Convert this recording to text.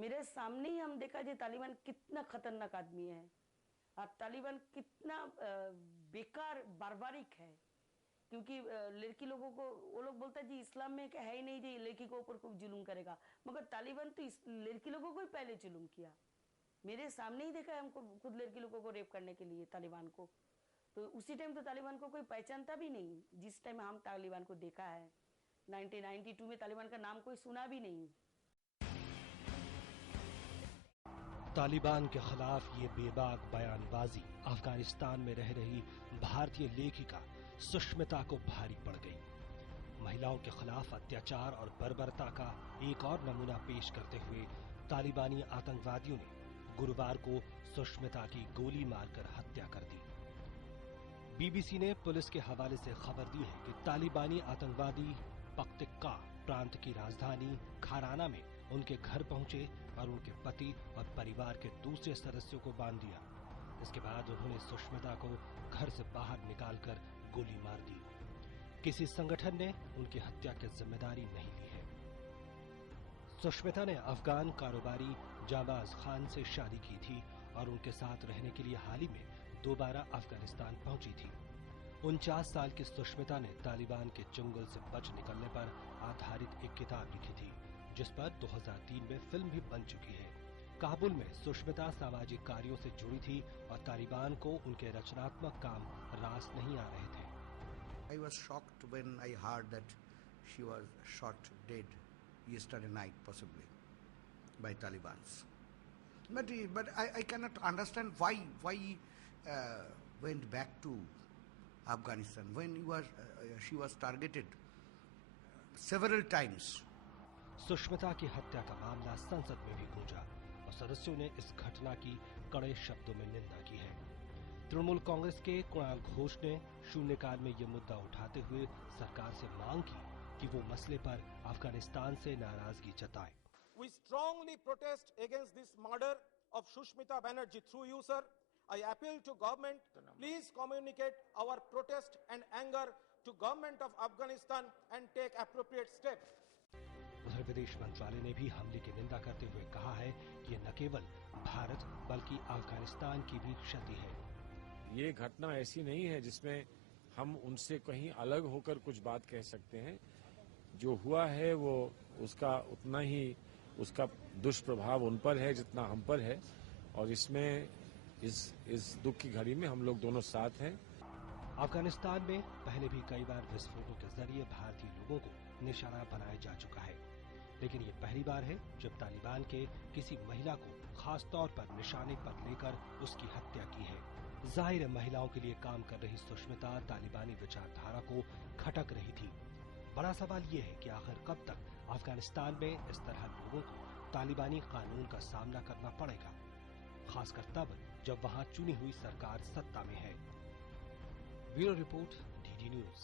मेरे सामने ही हम देखा जी तालिबान कितना खतरनाक आदमी है और तालिबान कितना बेकार बारबारिक है। क्योंकि लड़की लोगों को वो लोग बोलता है जी इस्लाम में है ही नहीं जी लड़की को ऊपर कोई जुल्म करेगा, मगर तालिबान तो इस लड़की लोगों को ही पहले जुल्म किया। मेरे सामने ही देखा है हमको खुद लड़की लोगों को रेप करने के लिए तालिबान को। तो उसी टाइम तो तालिबान को कोई पहचानता भी नहीं जिस टाइम हम तालिबान को देखा है। 1992 में तालिबान का नाम कोई सुना भी नहीं। तालिबान के खिलाफ ये बेबाक बयानबाजी अफगानिस्तान में रह रही भारतीय लेखिका सुष्मिता को भारी पड़ गई। महिलाओं के खिलाफ अत्याचार और बर्बरता का एक और नमूना पेश करते हुए तालिबानी आतंकवादियों ने गुरुवार को सुष्मिता की गोली मारकर हत्या कर दी। बीबीसी ने पुलिस के हवाले से खबर दी है कि तालिबानी आतंकवादी पख्तिक्का प्रांत की राजधानी खाराना में उनके घर पहुंचे और उनके पति और परिवार के दूसरे सदस्यों को बांध दिया। इसके बाद उन्होंने सुष्मिता को घर से बाहर निकालकर गोली मार दी। किसी संगठन ने उनकी हत्या की जिम्मेदारी नहीं ली है। सुष्मिता ने अफगान कारोबारी जाबाज खान से शादी की थी और उनके साथ रहने के लिए हाल ही में दोबारा अफगानिस्तान पहुंची थी। 49 साल की सुष्मिता ने तालिबान के चंगुल से बच निकलने पर आधारित एक किताब लिखी थी, जिस पर 2003 में फिल्म भी बन चुकी है। काबुल में सुष्मिता सामाजिक कार्यों से जुड़ी थी और तालिबान को उनके रचनात्मक काम रास नहीं आ रहे थे। I was shocked when I heard that she was shot dead yesterday night, possibly by Talibans. But I cannot understand why went back to Afghanistan when she was targeted several times. Sushmita की हत्या का मामला संसद में भी गूंजा और सदस्यों ने इस घटना की कड़े शब्दों में निंदा की है। तृणमूल कांग्रेस के कुणाल घोष ने शून्यकाल में ये मुद्दा उठाते हुए सरकार से मांग की कि वो मसले पर अफगानिस्तान से नाराजगी जताए। We strongly protest against this murder of Shushmita Banerjee. Through you, sir, I appeal to government, please communicate our protest and anger to government of Afghanistan and take appropriate steps. उधर विदेश मंत्रालय ने भी हमले की निंदा करते हुए कहा है कि ये न केवल भारत बल्कि अफगानिस्तान की भी क्षति है। ये घटना ऐसी नहीं है जिसमें हम उनसे कहीं अलग होकर कुछ बात कह सकते हैं। जो हुआ है वो उसका उतना ही उसका दुष्प्रभाव उन पर है जितना हम पर है, और इसमें इस दुख की घड़ी में हम लोग दोनों साथ हैं। अफगानिस्तान में पहले भी कई बार विस्फोटों के जरिए भारतीय लोगों को निशाना बनाया जा चुका है, लेकिन ये पहली बार है जब तालिबान के किसी महिला को खास तौर पर निशाने पर लेकर उसकी हत्या की है। जाहिर है महिलाओं के लिए काम कर रही सुष्मिता तालिबानी विचारधारा को खटक रही थी। बड़ा सवाल ये है कि आखिर कब तक अफगानिस्तान में इस तरह लोगों को तालिबानी कानून का सामना करना पड़ेगा, खासकर तब जब वहां चुनी हुई सरकार सत्ता में है। Bureau report, DD news.